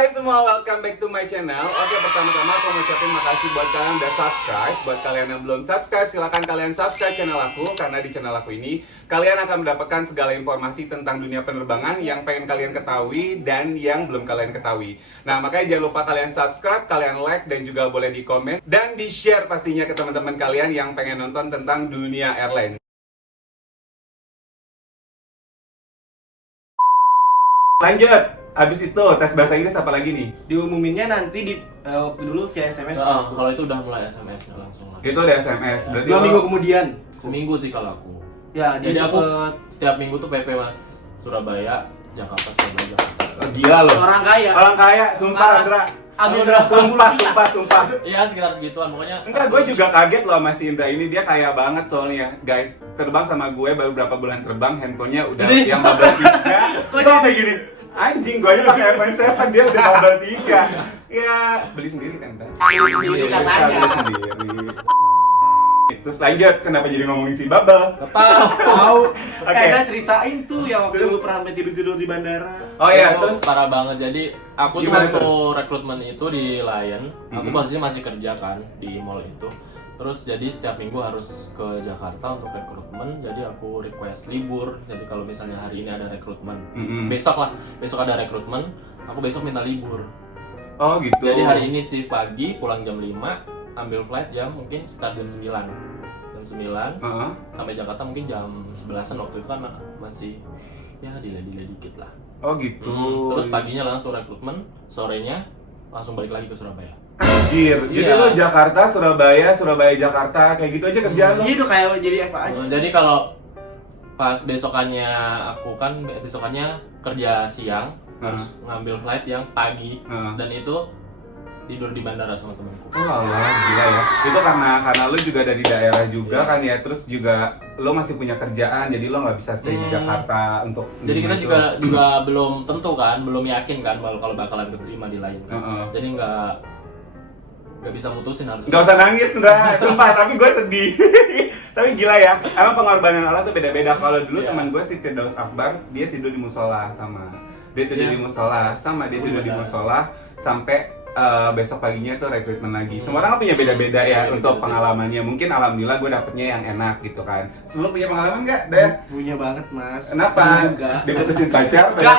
Hai semua, welcome back to my channel. Oke, pertama-tama aku mau ucapin makasih buat kalian yang udah subscribe. Buat kalian yang belum subscribe, silakan kalian subscribe channel aku. Karena di channel aku ini, kalian akan mendapatkan segala informasi tentang dunia penerbangan yang pengen kalian ketahui dan yang belum kalian ketahui. Nah, makanya jangan lupa kalian subscribe, kalian like, dan juga boleh di komen dan di share pastinya ke teman-teman kalian yang pengen nonton tentang dunia airline. Lanjut, abis itu tes bahasa Inggris apa lagi nih? Diumuminnya nanti di waktu dulu via SMS. Kalau itu udah mulai SMS langsung lah. Itu udah SMS, berarti 2 minggu kemudian. Seminggu sih kalau aku. Ya, Jadi dia aku sempet setiap minggu tuh PP Mas. Surabaya, Jakarta, Surabaya, Jakarta. Gila loh. orang kaya. Orang kaya, sumpah Andra. Abis Udah, berapa sumpah. Iya sekitar segituan pokoknya. Enggak, gue juga kaget loh sama si Indra ini. Dia kaya banget soalnya, guys. Terbang sama gue baru berapa bulan terbang, handphonenya udah yang bubble 3. Kok sampai gini? Anjing, gue aja pakai iPhone 7, dia udah bubble 3. Ya, beli sendiri kan, Indra? Beli sendiri katanya. Beli sendiri. Terus lanjut, kenapa jadi ngomongin si Bubble? Tahu. Oke. Kayaknya ceritain tuh yang waktu Terus? lu pernah sampai tidur-tidur di bandara. Oh iya, Itu terus parah banget. Jadi aku tuh Gimana waktu rekrutmen itu di Lion, aku posisinya masih kerja kan di mall itu. Terus jadi setiap minggu harus ke Jakarta untuk rekrutmen. Jadi aku request libur. Jadi kalau misalnya hari ini ada rekrutmen, besok ada rekrutmen, aku besok minta libur. oh gitu. Jadi hari ini sih pagi pulang jam 5, ambil flight jam mungkin sekitar jam 9. Jam 9 Heeh. sampai Jakarta mungkin jam 11-an. Waktu itu kan masih ya delay dikit lah. Oh gitu. Terus paginya langsung rekrutmen, sorenya langsung balik lagi ke Surabaya. Anjir, jadi Iya. lo Jakarta, Surabaya, Jakarta, kayak gitu aja kerjaan lo? Iya udah kayak jadi FA aja. Jadi kalau pas besokannya aku kan besokannya kerja siang, terus ngambil flight yang pagi, dan itu tidur di bandara sama temanku. Oh alah, gila ya. Itu karena lo juga dari daerah juga kan ya, terus juga lo masih punya kerjaan, jadi lo nggak bisa stay di Jakarta untuk. Jadi kita itu. juga belum tentu kan, belum yakin kan kalau bakalan keterima di Lion kan. Jadi nggak bisa mutusin harus. Nggak usah nangis, Ndra. Sumpah, tapi gue sedih. Tapi gila ya, emang pengorbanan Allah tuh beda-beda. Kalau dulu teman gue si Firdaus Akbar, dia tidur di musola dia tidur di musola sampai besok paginya tuh rekrutmen lagi. Semua orang punya beda-beda ya untuk pengalamannya. Mungkin alhamdulillah gue dapetnya yang enak gitu kan. Sebelum punya pengalaman nggak, Daya? Punya banget, Mas. Kenapa? Sedih juga. Diputusin pacar? Bukan.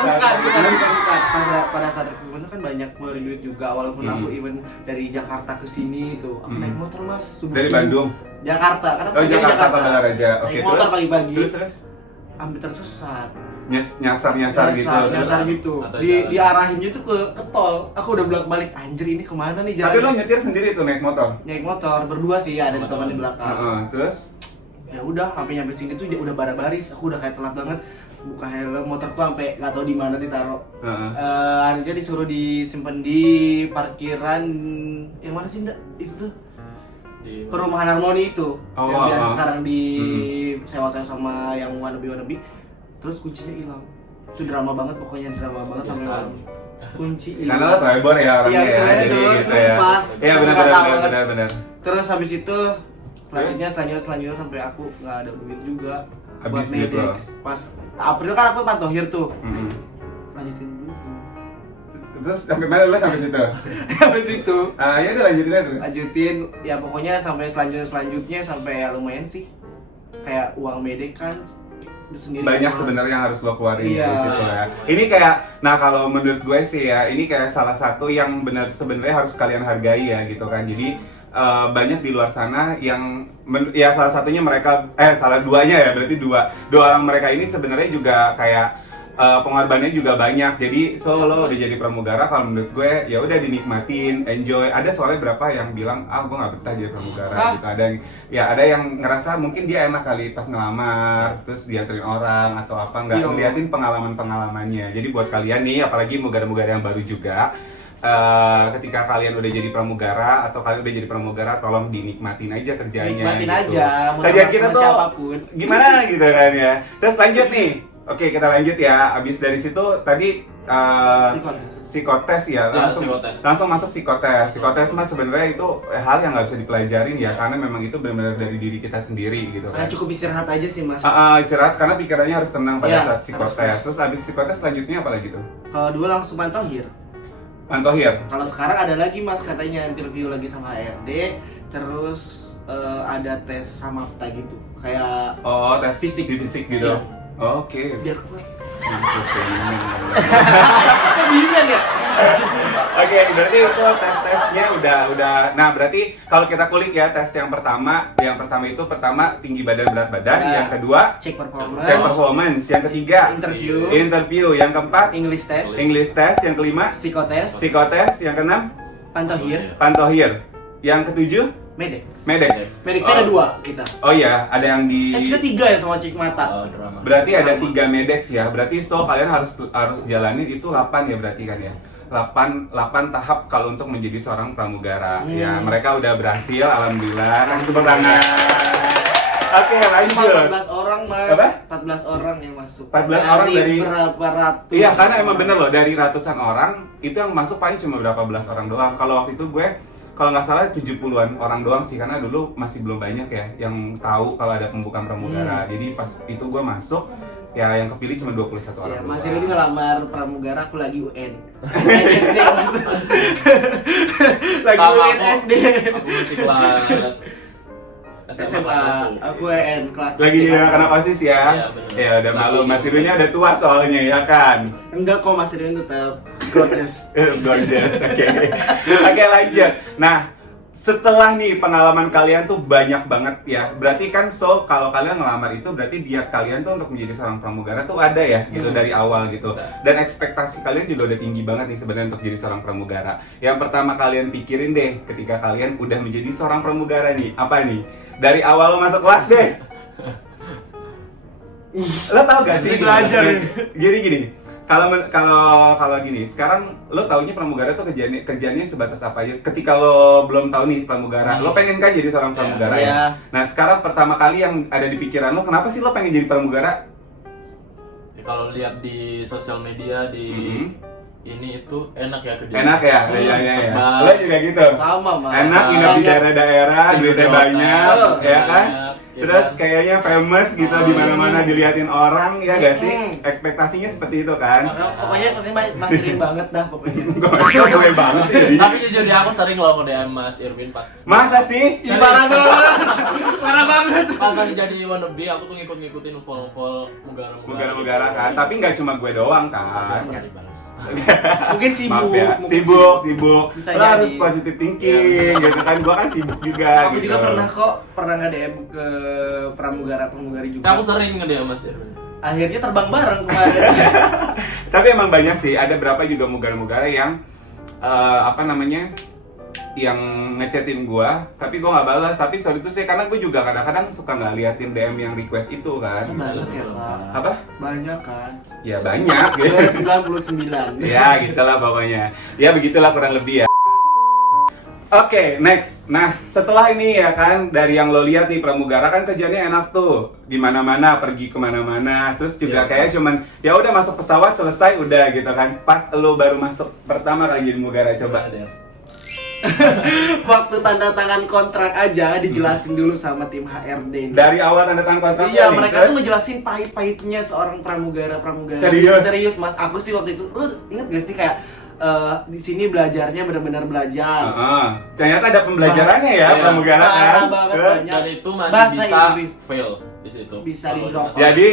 Pada saat rekrutmen kan banyak ngeluarin duit juga. Walaupun aku even dari Jakarta ke sini tuh, aku naik motor, Mas. Dari Bandung? Jakarta, karena Oh, Jakarta Bangaraja. Oke, naik motor terus? pagi-pagi. Terus? Hampir tersesat. Nyasar gitu. Nyasar gitu. Atau Diarahinnya tuh ke tol. Aku udah bolak-balik, anjir ini kemana nih Tapi lo jalannya? nyetir sendiri tuh naik motor? Naik motor berdua sih, ada di teman di belakang. Terus? Ya udah, sampai nyampe sini tuh udah baris. Aku udah kayak telat banget. Buka helm motorku sampai nggak tahu di mana ditaruh. Akhirnya disuruh disimpan di parkiran yang mana sih, Ndak? Itu tuh Di perumahan Harmoni itu. Oh, yang biasa sekarang di sewa-sewa sama yang wannabe. Terus kuncinya hilang. Itu drama banget, pokoknya drama banget sampai Biasa. malam. Kunci Karena lo hilang. traveler ya orangnya Iya, ya, traveler, jadi gitu ya. sumpah. Iya Nggak tahu banget. benar. Terus habis itu selanjutnya sampai aku nggak ada duit juga Habis buat duit lo. Medex. Pas April kan aku pantohir tuh. Lanjutin dulu. Terus sampai mana lo sampai situ? Habis itu Ya udah lanjutin aja terus. lanjutin ya pokoknya sampai selanjutnya sampai ya lumayan sih. Kayak uang Medex kan sendiri. Banyak sebenarnya yang harus lo keluarin Iya. di situ ya. Ini kayak, nah kalau menurut gue sih ya, ini kayak salah satu yang sebenarnya harus kalian hargai ya gitu kan. Jadi banyak di luar sana yang ya salah satunya mereka salah duanya ya, berarti dua orang mereka ini sebenarnya juga kayak pengorbanannya juga banyak. Jadi lo udah jadi pramugara, kalau menurut gue ya udah dinikmatin, enjoy. Ada soalnya berapa yang bilang gue nggak betah jadi pramugara gitu. Ada yang ngerasa mungkin dia enak kali pas ngelamar terus dianterin orang atau apa, nggak ngeliatin pengalamannya. Jadi buat kalian nih, apalagi mugara-mugara yang baru juga, ketika kalian udah jadi pramugara atau kalian udah jadi pramugara, tolong dinikmatin aja kerjanya. Nikmatin gitu. aja, mau Kerjaan sama kita tuh siapapun. gimana gitu kan ya. Terus lanjut nih. Oke, kita lanjut ya. Abis dari situ tadi psikotes ya, langsung masuk psikotes. Psikotes mah sebenarnya itu hal yang nggak bisa dipelajarin ya, karena memang itu benar-benar dari diri kita sendiri gitu kan. Cukup istirahat aja sih, Mas. Istirahat karena pikirannya harus tenang pada Iya, saat psikotes. harus. Terus abis psikotes selanjutnya apa lagi tuh? Kalau dulu langsung pantohir. Pantohir. Kalau sekarang ada lagi mas katanya interview lagi sama HRD, terus ada tes sama apa gitu, kayak Oh, tes fisik gitu. Iya. Oke. biar puas. Terus kayak gini. Bingung ya? Oke, berarti itu tes-tesnya udah. Nah, berarti kalau kita kulik ya tes yang pertama itu tinggi badan berat badan, Ya. yang kedua Cek performance, check performance, yang ketiga interview, yang keempat English test, yang kelima psikotes, psikotes, yang keenam pantohir, pantohir, yang ketujuh medex. Oh. Medexnya ada 2 kita. Oh iya, ada yang di Kita 3 ya sama cek mata. Drama. berarti ada 3 medex ya. Berarti kalian harus jalanin itu 8 ya berarti kan ya. 8 tahap kalau untuk menjadi seorang pramugara. Ya, mereka udah berhasil alhamdulillah. Kasih tepuk tangan. Oke, Cuma lanjut. 14 orang mas. Apa? 14 orang yang masuk. 14 orang dari berapa ratus? Iya, karena emang bener loh, dari ratusan orang itu yang masuk paling cuma berapa belas orang doang. Kalau waktu itu gue kalau nggak salah 70-an orang doang sih, karena dulu masih belum banyak ya yang tahu kalau ada pembukaan pramugara. Jadi pas itu gue masuk, ya yang kepilih cuma 21 orang. Ya, Mas doang. Irwin ngelamar pramugara, aku lagi UN. UN SD mas. Lagi Sama UN aku. SD. Aku masih kelas SMA kelas SMA, 1. aku UN kelas. Lagi jadi anak OSIS ya. Iya, bener. Ya udah malu, Mas Irwinnya udah tua soalnya ya kan. Enggak kok, Mas Irwin tetap gorgeous. Gorgeous. Oke. Oke, lanjut. Nah, setelah nih pengalaman kalian tuh banyak banget ya. Berarti kan kalau kalian ngelamar itu berarti diet kalian tuh untuk menjadi seorang pramugara tuh ada ya gitu dari awal gitu. Dan ekspektasi kalian juga udah tinggi banget nih sebenarnya untuk jadi seorang pramugara. Yang pertama kalian pikirin deh ketika kalian udah menjadi seorang pramugara nih, apa nih? Dari awal lo masuk kelas deh. Lo tau gak sih belajar? Jadi gini, kalau gini, sekarang lo taunya pramugara tuh kerjaannya sebatas apa aja. Ketika lo belum tahu nih pramugara, lo pengen kan jadi seorang pramugara Iya. ya. Nah sekarang pertama kali yang ada di pikiran lo, kenapa sih lo pengen jadi pramugara? Ya, kalau lihat di sosial media di ini itu enak ya kerja. Enak ya, iya. Tebal. Lo juga gitu. Sama mas. Enak nginep di Banyak. daerah-daerah, duitnya banyak, ya kan? Ya Terus kan? kayaknya famous gitu di mana-mana diliatin orang, ya gak sih? Ekspektasinya seperti itu kan? Pokoknya pasti Mas Irwin banget dah pokoknya. Gue banget sih jadi. Tapi jujur ya, aku sering loh nge-DM Mas Irwin pas Masa sih? Ih, parah banget. Parah banget. pas lagi jadi wannabe, aku tuh ngikutin follow Mugara-mugara kan, tapi nggak cuma gue doang kan. Nggak dibalas. Mungkin sibuk. Maaf ya, mungkin sibuk. Bisa Lo harus jadi. positive thinking gitu kan, gue kan sibuk juga Aku gitu. juga pernah nge-DM ke pramugari juga. Aku sering nge-DM Mas Irwin. Akhirnya terbang bareng kemarin. Tapi emang banyak sih, ada berapa juga mugara-mugara yang yang ngechatin gua, tapi gua nggak balas. Tapi soal itu sih karena gua juga kadang-kadang suka nggak liatin DM yang request itu kan. Banyak ya Pak. Apa? Banyak kan. Ya banyak gitu. 99. Ya gitulah pokoknya. Ya begitulah kurang lebih ya. Oke, next. Nah, setelah ini ya kan, dari yang lo lihat nih pramugara kan kerjanya enak tuh, di mana-mana, pergi kemana-mana. Terus juga kayak cuman ya udah masuk pesawat selesai udah gitu kan. Pas lo baru masuk pertama kali jadi mugara, coba. Waktu tanda tangan kontrak aja dijelasin dulu sama tim HRD. Dari awal tanda tangan kontrak. Iya, nih, mereka terus? tuh ngejelasin pahit-pahitnya seorang pramugara. Serius? Serius, Mas. Aku sih waktu itu, lu inget gak sih kayak di sini belajarnya benar-benar belajar. Ternyata ada pembelajarannya ya Iya. pramugara kan. Parah banget, Terus? banyak. Dan itu masih Bahasa bisa Inggris. fail di situ. Bisa Kalau di-drop. masuk. Jadi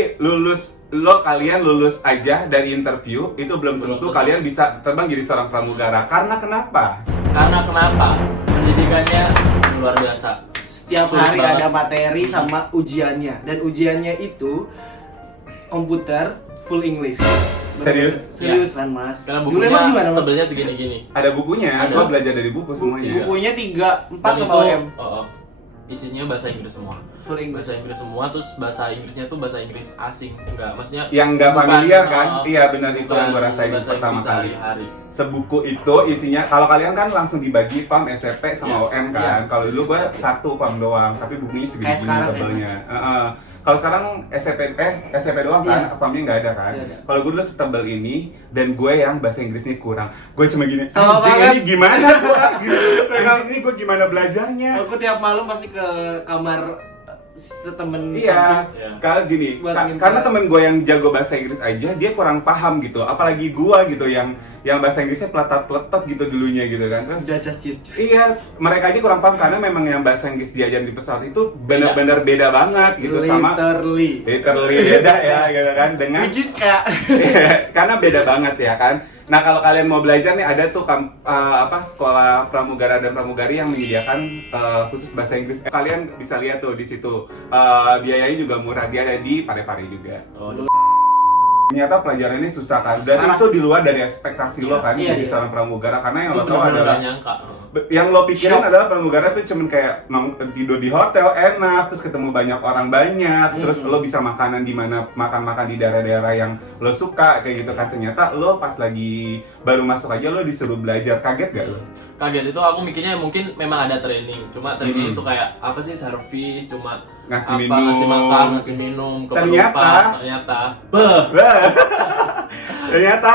kalian lulus aja dari interview itu belum tentu tentu. kalian bisa terbang jadi seorang pramugara. Karena kenapa? Karena kenapa? Pendidikannya luar biasa. Setiap Sulit hari banget. ada materi sama ujiannya, dan ujiannya itu komputer full English. Serius? Serius kan Mas? Karena Dulu emang bukunya gimana? Mas? tebelnya segini-gini. Ada bukunya. Ada. Gua belajar dari buku semuanya. Bukunya 3, 4 Dan sama itu, OM. isinya bahasa Inggris semua. Full English. Bahasa Inggris semua, terus bahasa Inggrisnya tuh bahasa Inggris asing. Enggak, maksudnya Yang nggak bukan, familiar kan? uh, Iya benar itu yang gue rasain bahasa pertama Inggris kali. sehari-hari. Sebuku itu isinya, kalau kalian kan langsung dibagi PAM, SCP sama Iya. OM kan. Kalau dulu gue satu PAM doang, tapi bukunya segini Kayak sekarang ya, tebelnya. Kalau sekarang SCP doang kan, Iya. PAM-nya nggak ada kan. Iya, ada. Kalau gue dulu setebel ini, dan gue yang bahasa Inggrisnya kurang. Gue cuma gini, Sama anjing banget. ini gimana gue? Anjing ini gue gimana belajarnya? Aku tiap malam pasti ke kamar temen Iya, Iya. kalau gini, Buat minta. karena temen gue yang jago bahasa Inggris aja, dia kurang paham gitu. Apalagi gue gitu yang bahasa Inggrisnya peletot-peletot gitu dulunya gitu kan. Terus udah just iya, mereka aja kurang paham karena memang yang bahasa Inggris diajarin di pesawat itu benar-benar beda banget gitu sama literally beda ya gitu kan dengan which is kayak karena beda banget ya kan. Nah kalau kalian mau belajar nih ada tuh sekolah pramugara dan pramugari yang menyediakan khusus bahasa Inggris. Kalian bisa lihat tuh di situ. Biayanya juga murah, dia ada di Parepare juga. Oh, Ternyata pelajarannya susah kan, dan itu di luar dari ekspektasi lo kan Iya, jadi iya. seorang pramugara karena yang Gue lo tahu bener-bener adalah gak nyangka. yang lo pikirin Shock. adalah pramugara tuh cuman kayak tidur di hotel enak, terus ketemu banyak orang banyak, terus lo bisa makanan di mana makan di daerah-daerah yang lo suka kayak gitu kan. Ternyata lo pas lagi baru masuk aja lo disuruh belajar, kaget gak lo? Kaget itu aku mikirnya mungkin memang ada training, cuma training itu kayak apa sih, servis, cuma Ngasih apa, minum. ngasih makan, ngasih minum ke Ternyata- penumpang. Beh, Ternyata,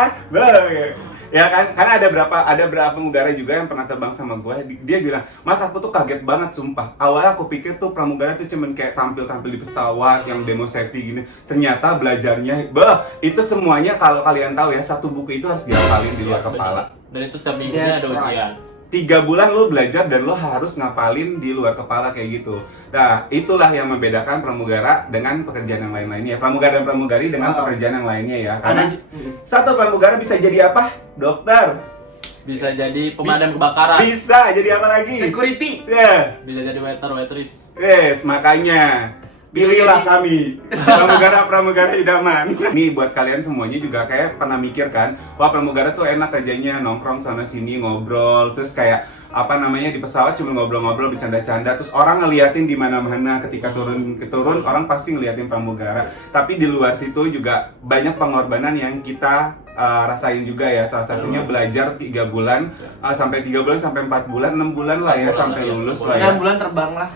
ya kan, karena ada berapa pramugara juga yang pernah terbang sama gue. Dia bilang, Mas aku tuh kaget banget sumpah. Awalnya aku pikir tuh pramugara tuh cuman kayak tampil-tampil di pesawat yang demo safety gini. Ternyata belajarnya, itu semuanya kalau kalian tahu ya, satu buku itu harus dihafalin di luar kepala. dan itu setiap minggunya ada That's right. ujian. 3 bulan lo belajar dan lo harus ngapalin di luar kepala kayak gitu. Nah, itulah yang membedakan pramugara dengan pekerjaan yang lain-lainnya. Pramugara dan pramugari dengan pekerjaan yang lainnya ya. Karena satu pramugara bisa jadi apa? Dokter. Bisa jadi pemadam kebakaran, Bisa jadi apa lagi? security. Ya. bisa jadi waiter, waitress. Yes, makanya pilihlah kami pramugara idaman. Nih buat kalian semuanya juga kayak pernah mikir kan, wah pramugara tuh enak kerjanya nongkrong sana sini ngobrol, terus kayak apa namanya di pesawat cuma ngobrol-ngobrol bercanda-canda, terus orang ngeliatin di mana-mana ketika turun orang pasti ngeliatin pramugara. Tapi di luar situ juga banyak pengorbanan yang kita rasain juga ya. Salah satunya belajar 3 bulan sampai 3 bulan sampai 4 bulan 6 bulan lah ya sampai lulus lah ya. 6 bulan terbang lah.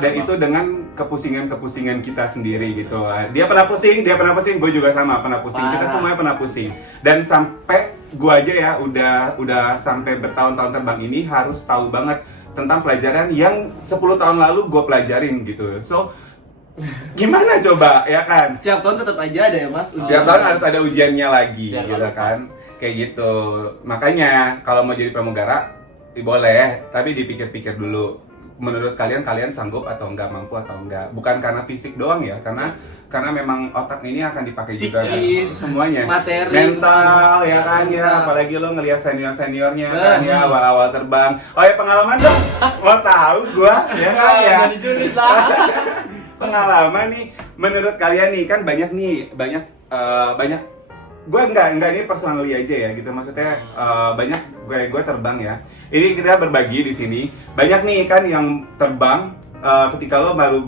Dan itu dengan kepusingan kita sendiri gitu. Dia pernah pusing, gue juga sama pernah pusing. Kita Parah. semuanya pernah pusing. Dan sampai gue aja ya udah sampai bertahun-tahun terbang ini harus tahu banget tentang pelajaran yang 10 tahun lalu gue pelajarin gitu. So gimana coba ya kan? Tiap tahun tetap aja ada ya Mas. Tiap tahun harus ada ujiannya lagi Biar gitu nggak lupa. kan. Kayak gitu. Makanya kalau mau jadi pramugara boleh, tapi dipikir-pikir dulu. Menurut kalian sanggup atau enggak, mampu atau enggak. Bukan karena fisik doang ya, karena memang otak ini akan dipakai juga kan. Psikis, Semuanya. materi, Mental ya kan ya, mental. apalagi lo ngelihat seniornya kan ya awal-awal terbang. Oh ya pengalaman dong. Mau tahu gua ya kan ya. Dari Junit lah. Pengalaman nih, menurut kalian nih kan banyak gue enggak ini personally aja ya gitu, maksudnya banyak gue terbang ya, ini kita berbagi di sini. Banyak nih kan yang terbang ketika lo baru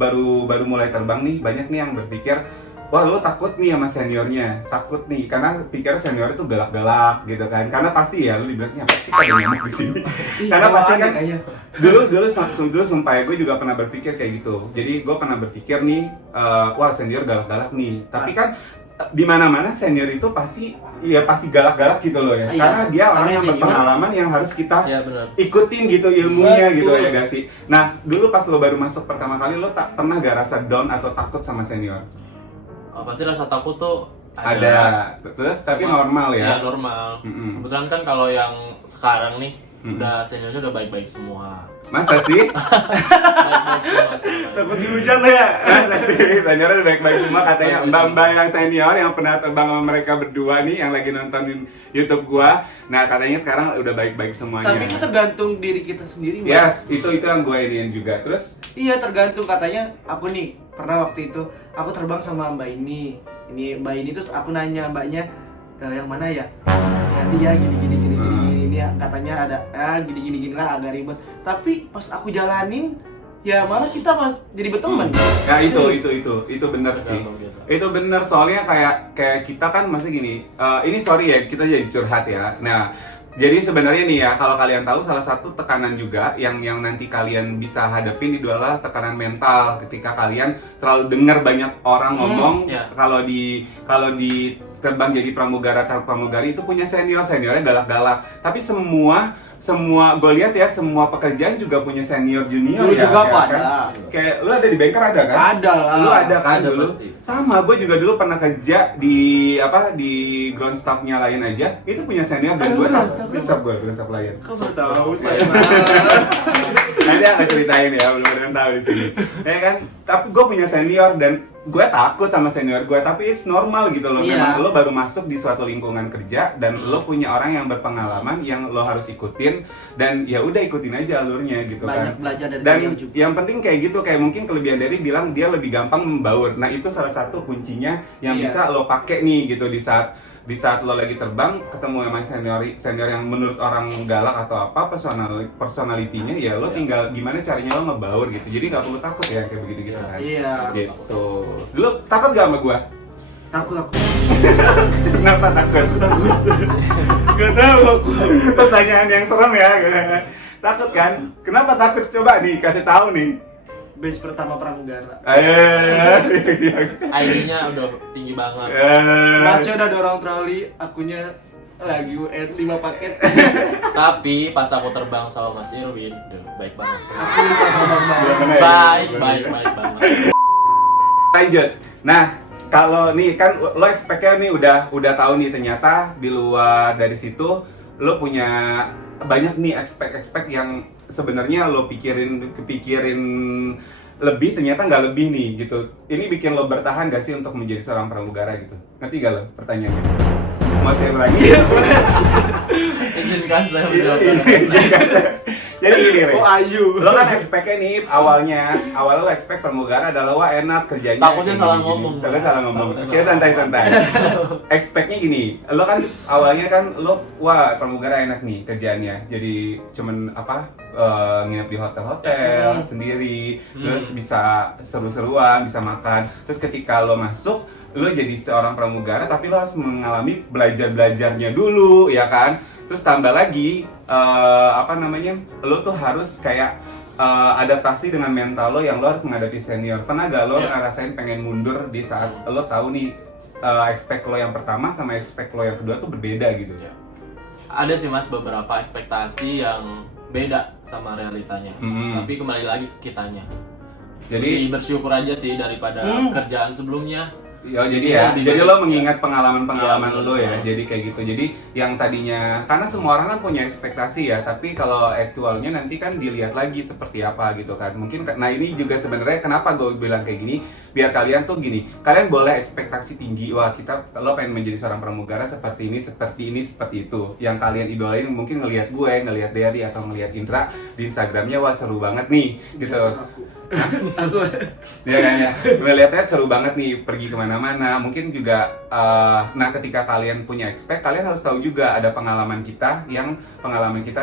mulai terbang nih, banyak nih yang berpikir wah lo takut nih sama seniornya, takut nih karena pikir senior itu galak-galak gitu kan, karena pasti ya lo dibilangnya apa sih pada ngomong di sini. Karena pasti kan dulu sumpah ya, gue juga pernah berpikir kayak gitu. Jadi gue pernah berpikir nih, wah senior galak-galak nih. Tapi kan di mana-mana senior itu pasti galak-galak gitu loh ya. Iya. Karena dia orang Namanya yang senior. berpengalaman yang harus kita Iya benar. ikutin gitu ilmunya gitu Betul. ya gak sih. Nah dulu pas lo baru masuk pertama kali, lo tak pernah gak rasa down atau takut sama senior? Pasti rasa takut tuh Ada. Terus tapi normal ya. Iya normal. Mm-mm. Kebetulan kan kalau yang sekarang nih udah seniornya udah baik-baik semua. Masa sih? Baik-baik semua. Takut dihujat ya. Masa sih? Seniornya udah baik-baik semua katanya. Mbak-mbak yang senior yang pernah terbang sama mereka berdua nih yang lagi nontonin YouTube gua. Nah katanya sekarang udah baik-baik semuanya. Tapi itu tergantung diri kita sendiri Mas. Yes, itu yang gue iniin juga. Terus Iya tergantung, katanya aku nih pernah waktu itu aku terbang sama mbak ini terus aku nanya mbaknya yang mana ya, hati ya gini ya, katanya ada gini lah agak ribet, tapi pas aku jalanin ya malah kita jadi berteman. nah itu benar sih. Tergantung gitu. Itu benar, soalnya kayak kita kan masih gini. Ini sorry ya, kita jadi curhat ya. Nah, jadi sebenarnya nih ya, kalau kalian tahu salah satu tekanan juga yang nanti kalian bisa hadapin itu adalah tekanan mental ketika kalian terlalu dengar banyak orang ngomong. ya. Kalau di terbang jadi pramugara atau pramugari itu punya seniornya galak-galak. Tapi semua semua gue lihat ya semua pekerjaan juga punya senior junior Dulu ya. juga kayak pada. kan? Kayak lu ada di banker ada kan? Ada lah. Lu ada kan Ada dulu? pasti. Sama, gue juga dulu pernah kerja di di ground staff-nya Lion aja. Itu punya senior dan gue ground staff ground staff Lion. Kamu tahu saya. Nanti akan ceritain ya, belum ada yang tahu di sini. Ya kan? Tapi gue punya senior dan gue takut sama senior gue, tapi it's normal gitu loh. Iya. Memang lo baru masuk di suatu lingkungan kerja dan lo punya orang yang berpengalaman yang lo harus ikutin dan ya udah ikutin aja alurnya gitu Banyak kan. belajar dari Dan senior juga. yang penting kayak gitu, kayak mungkin kelebihan dari bilang dia lebih gampang membaur. Nah, itu salah satu kuncinya yang Iya. bisa lo pakai nih gitu di saat lo lagi terbang ketemu sama senior yang menurut orang galak atau apa personalitinya ya lo tinggal gimana caranya lo ngebaur gitu. Jadi nggak perlu takut ya kayak begitu gitu kan. Iya. Gitu. Dulu takut gak sama gua? Takut aku. Kenapa takut? Gak tahu aku. Pertanyaan yang serem ya. Takut kan? Kenapa takut? Coba nih kasih tahu nih. Base pertama pramugara. ID-nya udah tinggi banget. Masnya udah dorong troli, akunya lagi UN 5 paket. Tapi pas aku terbang sama Mas Irwin, duh, baik banget sih. Aku minta tolong banget. Baik banget. Lanjut. Nah, kalau nih kan lo expect-nya nih udah tahu nih ternyata di luar dari situ lo punya banyak nih expect yang sebenarnya lo kepikirin lebih ternyata nggak lebih nih gitu. Ini bikin lo bertahan gak sih untuk menjadi seorang pramugara gitu? Ngerti gak lo pertanyaannya? Mau share lagi? Izinkan saya Iya, menjawab. Jadi gini, Re. Oh ayu. Lo kan expect-nya nih awalnya lo expect pramugara adalah wah enak kerjanya. Takutnya kayak salah gini-gini. ngomong, Takutnya Mas. salah ngomong. Takutnya Oke, salah santai-santai. Expect-nya gini, lo kan awalnya kan lo wah pramugara enak nih kerjaannya. Jadi cuman nginep di hotel-hotel sendiri, terus bisa seru-seruan, bisa makan. Terus ketika lo masuk lo jadi seorang pramugara tapi lo harus mengalami belajarnya dulu ya kan, terus tambah lagi lo tuh harus kayak adaptasi dengan mental lo yang lo harus menghadapi senior. Pernah gak lo ngerasain pengen mundur di saat lo tahu nih expect lo yang pertama sama expect lo yang kedua tuh berbeda gitu? Ada sih Mas beberapa ekspektasi yang beda sama realitanya. Tapi kembali lagi ke kitanya. Jadi bersyukur aja sih daripada kerjaan sebelumnya. Ya, Jadi jadi lo mengingat pengalaman-pengalaman Iya, lo ya, jadi kayak gitu. Jadi yang tadinya, karena semua orang kan punya ekspektasi ya, tapi kalau aktualnya nanti kan dilihat lagi seperti apa gitu kan. Mungkin, nah ini juga sebenarnya kenapa gue bilang kayak gini, biar kalian tuh gini, kalian boleh ekspektasi tinggi, wah lo pengen menjadi seorang pramugara seperti ini, seperti itu. Yang kalian idolain mungkin ngelihat gue, ngelihat Derry atau ngelihat Indra di Instagramnya, wah seru banget nih, gitu. Ya kan ya, ngeliatnya seru banget nih pergi kemana-mana. Mungkin juga, nah ketika kalian punya expect, kalian harus tahu juga ada pengalaman kita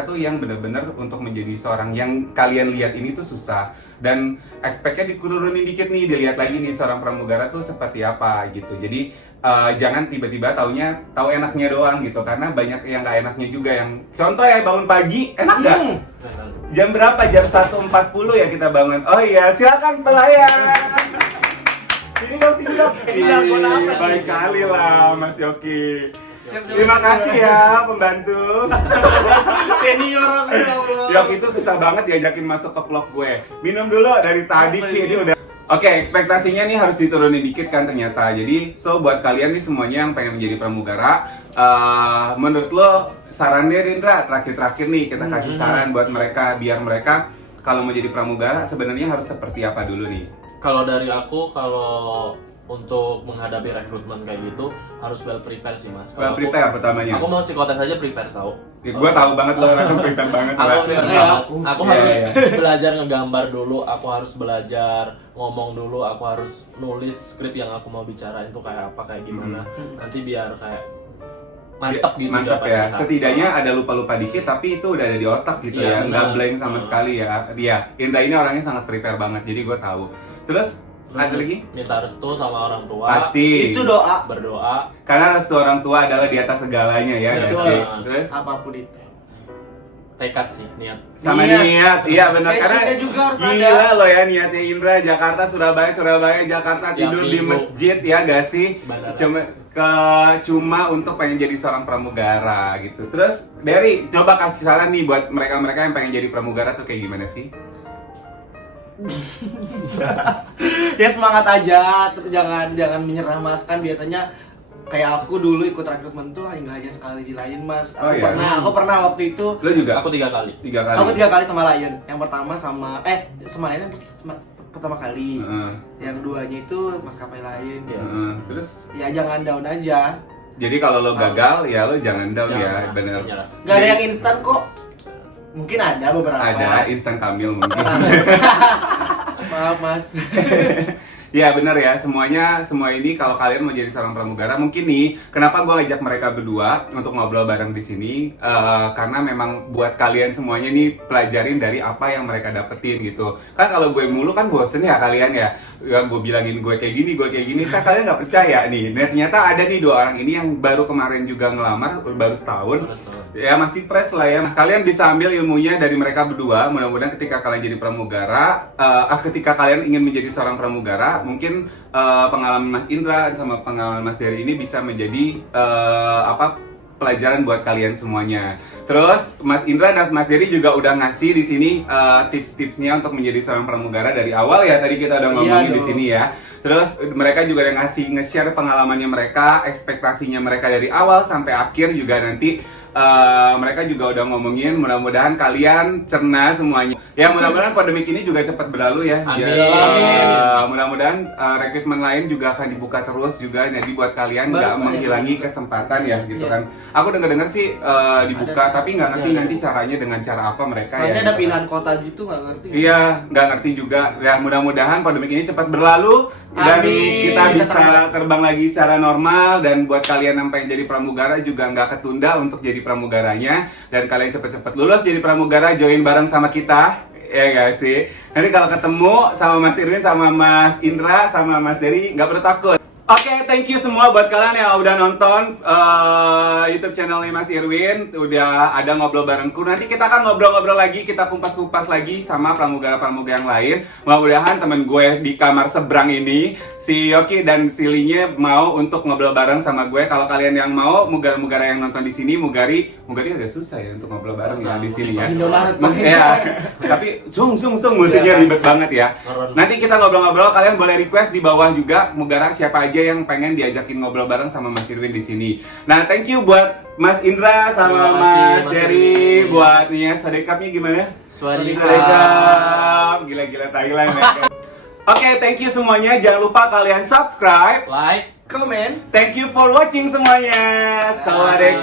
tuh yang benar-benar untuk menjadi seorang yang kalian lihat ini tuh susah. Dan expectnya dikurunin dikit nih, dilihat lagi nih seorang pramugara tuh seperti apa gitu. Jadi jangan tiba-tiba tahu enaknya doang gitu, karena banyak yang nggak enaknya juga. Yang contoh ya, bangun pagi enak nggak? Jam berapa? Jam 1.40 ya kita bangun. Oh iya, silakan pelayan. Sini dong. Ini akun apa nih? Baik kali lah Mas Yoki. Terima kasih ya pembantu. Senior aku ya Allah. Yoki itu susah banget diajakin masuk ke vlog gue. Minum dulu dari tadi Apa Ki, ini? dia udah. Oke, ekspektasinya nih harus diturunin dikit kan ternyata. Jadi, buat kalian nih semuanya yang pengen menjadi pramugara, menurut lo sarannya Rindra, terakhir nih kita kasih saran buat mereka, biar mereka kalau mau jadi pramugara sebenarnya harus seperti apa dulu nih? Kalau dari aku, kalau untuk menghadapi rekrutmen kayak gitu harus well prepare sih Mas. Well prepare pertamanya. Aku mau psikotes aja prepare tau. Ya, gue tahu banget lo orang prepare banget. Aku harus belajar ngegambar dulu, aku harus belajar ngomong dulu, aku harus nulis skrip yang aku mau bicarain itu kayak apa, kayak gimana. Nanti biar kayak mantap gitu. Mantap ya. Setidaknya ada lupa-lupa dikit tapi itu udah ada di otak gitu ya. Nggak blank sama sekali ya. Dia Indra ini orangnya sangat prepare banget. Jadi gue tahu. Terus ada lagi? Minta restu sama orang tua. Pasti. Itu doa. Berdoa. Karena restu orang tua adalah di atas segalanya ya. Betul. Nggak sih? Terus? Apapun itu. tekad sih, niat. Sama Niat. niat, iya benar karena Passionnya juga harus gila ada. loh ya niatnya Indra Jakarta Surabaya Jakarta Tiap tidur di minggu. masjid ya gak sih Benar. cuma untuk pengen jadi seorang pramugara gitu. Terus Derry coba kasih saran nih buat mereka yang pengen jadi pramugara tuh kayak gimana sih? Ya semangat aja, jangan menyerah mas, kan biasanya kayak aku dulu ikut rekrutmen tuh hanya sekali di Lion mas. Oh, iya? Aku pernah waktu itu Lo juga? Aku 3 kali. 3 kali. aku 3 kali sama Lion. Yang pertama sama Lion yang pertama kali. Heeh. Yang keduanya itu maskapai Lion. Iya. Heeh. Terus Ya jangan down aja. jadi kalau lo gagal ya lo jangan down ya, Jangan bener. menyerah. Gak ada yang instan kok. Mungkin ada beberapa. Ada instan Kamil mungkin. Maaf mas. Ya benar ya, semua ini kalau kalian mau jadi seorang pramugara mungkin nih, kenapa gue ngajak mereka berdua untuk ngobrol bareng di sini, karena memang buat kalian semuanya nih pelajarin dari apa yang mereka dapetin gitu. Kan kalau gue mulu kan bosen ya kalian ya gue bilangin gue kayak gini, kan kalian nggak percaya nih. Nah, ternyata ada nih 2 orang ini yang baru kemarin juga ngelamar, baru setahun. Ya masih fresh lah ya. Kalian bisa ambil ilmunya dari mereka berdua. Mudah-mudahan ketika kalian jadi pramugara, ketika kalian ingin menjadi seorang pramugara, mungkin pengalaman Mas Indra sama pengalaman Mas Derry ini bisa menjadi pelajaran buat kalian semuanya. Terus Mas Indra dan Mas Derry juga udah ngasih di sini tips-tipsnya untuk menjadi seorang pramugara dari awal ya. Tadi kita udah ngomongin di sini ya. Terus mereka juga udah nge-share pengalamannya mereka, ekspektasinya mereka dari awal sampai akhir juga nanti. Mereka juga udah ngomongin, mudah-mudahan kalian cerna semuanya. Ya mudah-mudahan pandemi ini juga cepat berlalu ya. Amin. Mudah-mudahan rekrutmen lain juga akan dibuka terus juga. Jadi buat kalian nggak Banyak menghilangi kesempatan ya gitu Iya. kan. Aku dengar sih dibuka, tapi nggak ngerti nanti caranya dengan cara apa mereka Soalnya ya. ada gitu pilihan kan. kota gitu nggak ngerti. Iya, nggak ngerti juga. Ya mudah-mudahan pandemi ini cepat berlalu dan Amin. kita Bisa bisa terbang lagi secara normal, dan buat kalian yang pengen jadi pramugara juga nggak ketunda untuk jadi pramugaranya, dan kalian cepet-cepet lulus jadi pramugara, join bareng sama kita. Ya gak sih? Nanti kalau ketemu sama Mas Irwin, sama Mas Indra, sama Mas Derry, nggak perlu takut. Oke, thank you semua buat kalian yang udah nonton YouTube channelnya Mas Irwin. Udah ada ngobrol barengku. Nanti kita akan ngobrol-ngobrol lagi, kita kupas-kupas lagi sama pramugara-pramugara yang lain. Mudah-mudahan temen gue di kamar seberang ini, si Yoki dan si Linya mau untuk ngobrol bareng sama gue. Kalau kalian yang mau, mugara-mugara yang nonton di sini, Mugari agak susah ya untuk ngobrol bareng ya di sini ya. Indo banget, Pak. Ya, tapi musiknya Ya, ribet pasti. banget ya. Nanti kita ngobrol-ngobrol, kalian boleh request di bawah juga Mugara siapa aja yang pengen diajakin ngobrol bareng sama Mas Irwin di sini. Nah, thank you buat Mas Indra sama Terima kasih, Mas Mas Derry Irwin. buat nih ya sadekapnya gimana? Swadika. Sadekap. Gila-gila Thailand ya. Oke, thank you semuanya. Jangan lupa kalian subscribe. Like. Komen. Thank you for watching semuanya. Sawadekap.